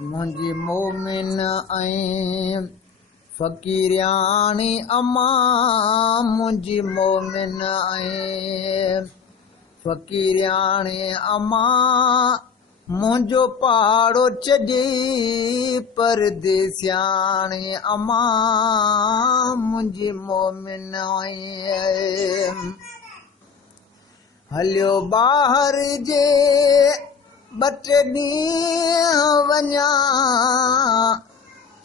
मुंहिंजी मोमिन ऐं फ़क़ीरियाणी अम्मा मुंहिंजी मोमिन ऐं फ़क़ीरियाणी अम्मा मुंहिंजो पाड़ो छॾी परदेसियाणी अम्मा मुंहिंजी मोमिन ऐं हलियो ॿाहिरि जे ॿ टे ॾींहं वञा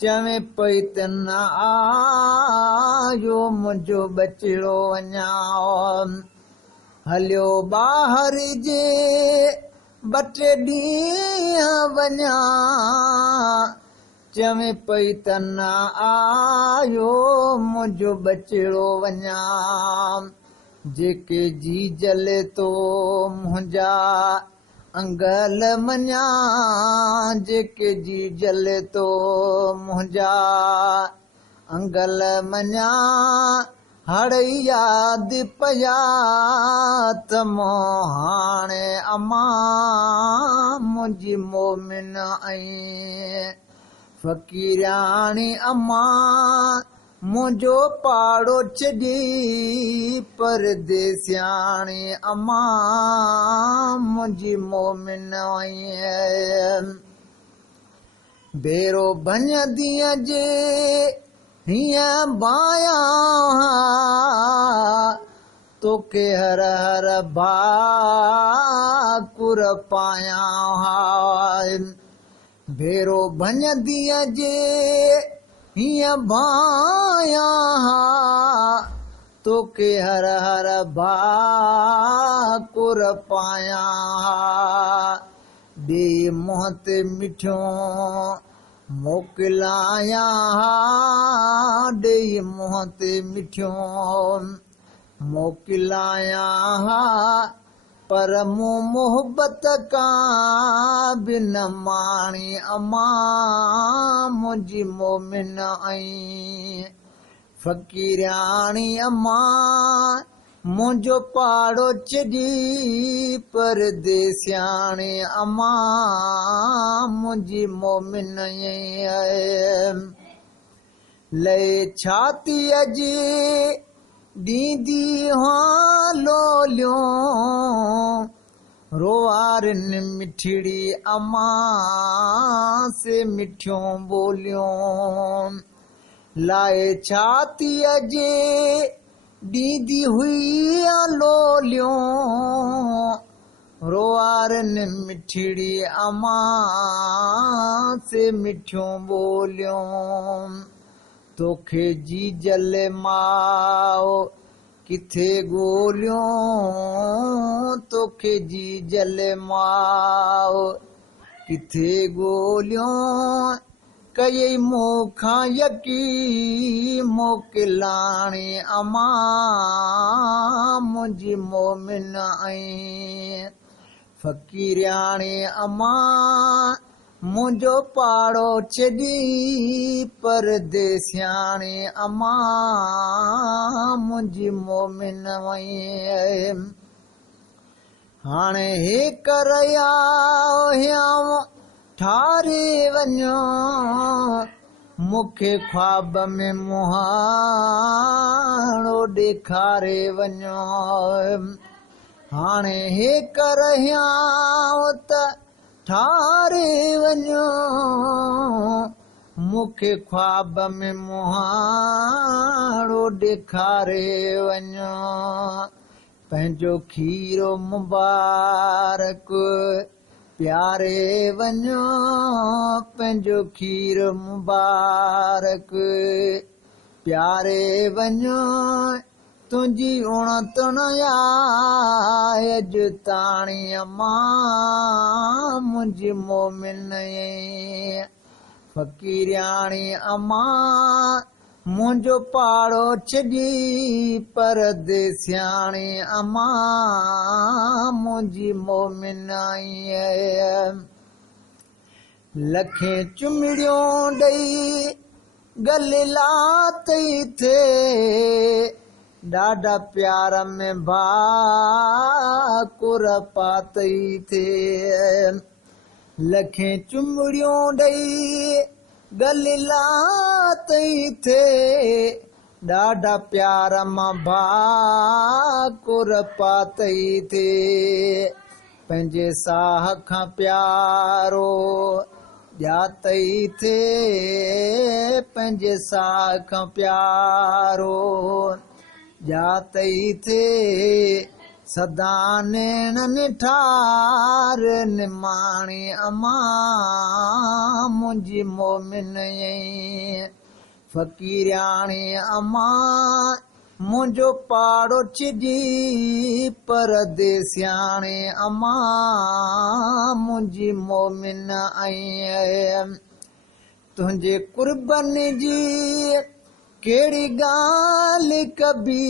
चवे पई त न आयो मुंहिंजो बचिड़ो वञा हलियो ॿाहिरि जे ॿ टे ॾींहं वञा चवे पई त न आयो मुंहिंजो बचिड़ो वञा जेके जी जले तो मुंहिंजा अंगल मञा जेके जी जले तो मुंहिंजा अंगल मञा हाणे यादि पया त हाणे अम्मा मुंहिंजी मोमिन ऐं फ़क़ीरियाणी अम्मा मुंहिंजो पाड़ो छॾी परदेसियाणी अम्मा मुंहिंजी मोमिन ऐं भेरो भञदीअ जे हीअं बायां तोखे हर हर भाकुर पायां भेरो भञदीअ जे हीअं बायां तोखे हर हर भाकुर पायां ॾे मुंहं ते मिठियो मोकिलायां ॾे मुंहं ते मिठियो मोकिलायां पर मूं मोहबत कां बि न माणी अम्मा मुंहिंजी मोमिन ऐं फ़क़ीरियाणी अम्मा मुंहिंजो पाड़ो छॾी परदेसियाणी अम्मा मुंहिंजी मोमिन ऐं लए छातीअ जी ॾींदी लोलियो रोवारिन मिठड़ी अम्मा से मिठियों ॿोलियूं लाए छातीअ जे ॾींदी हुई लोलियो रोवारिन मिठड़ी अम्मा से मिठियों ॿोलियूं तोखे जी जले माओ किथे ॻोल्हियूं तोखे जी जले माओ किथे ॻोल्हियूं कई मूंखां यकी मोकिलाणी अम्मा मुंहिंजी मोमिन ऐं फ़क़ीरियाणी अम्मा मुंहिंजो पाड़ो छॾी परदेसियाणी अम्मा मुंहिंजी मोमिन ऐं हाणे हे करया ठारे वञो मूंखे ख्वाब में मुहाणो ॾेखारे वञो हाणे हे करया त ठारे वञो मूंखे ख्वाब में मुहाणो ॾेखारे वञो पंहिंजो खीरो मुबारक प्यारे वञो पंहिंजो खीर मुबारक प्यारे वञो तुंहिंजी उणतुण अॼु ताणी अम्मा मुंहिंजी मोमिन ऐं फ़क़ीरियाणी अम्मा मुंहिंजो पाड़ो छॾी परदेसियाणी अम्मा मुंहिंजी मोमिन ऐं लखे चुमिड़ियूं ॾेई गले लातई थे ॾाढा प्यार में भाकुर पातई थे लखें चुमड़ियों ॾेई गले लातई थे ॾाढा प्यार मां भाकुर पातई थे पंहिंजे साह खां प्यारो ॼातई थे पंहिंजे साह खां प्यारो ॼातई थे सदा नेणनि ठार निमाणी अमा मुंहिंजी मोमिन फ़क़ीराणी अमा मुंहिंजो पाड़ो छिजी परदेसियाणी अमा मुंहिंजी मोमिन आई तुंहिंजे कुर्बन जी कहिड़ी ॻाल्हि कबी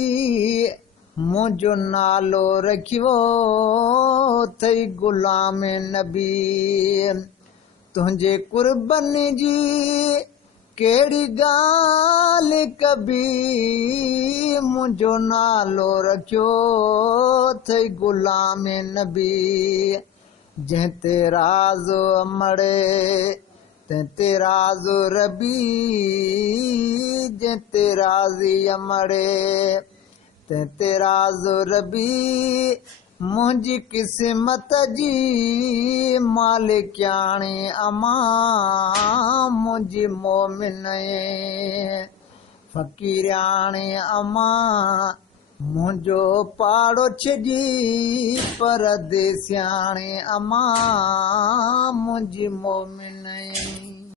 मुंहिंजो नालो रखियो अथई ग़ुलाम नबी तुंहिंजे कुर्बन जी कहिड़ी ॻाल्हि कबी मुंहिंजो नालो रखियो अथई ग़ुलाम नबी जंहिं ते राज़ अमड़े तंहिं ते राज़ रबी जंहिं ते राज़ी अमड़े तंहिं ते राज़ रबी मुंहिंजी क़िस्मत जी मालिकाणी अमा मुंहिंजी मोमिन फ़क़ीराणी अमा मुंहिंजो पाड़ो छिजी परदेसियाणी अमा मुंहिंजी मोमिन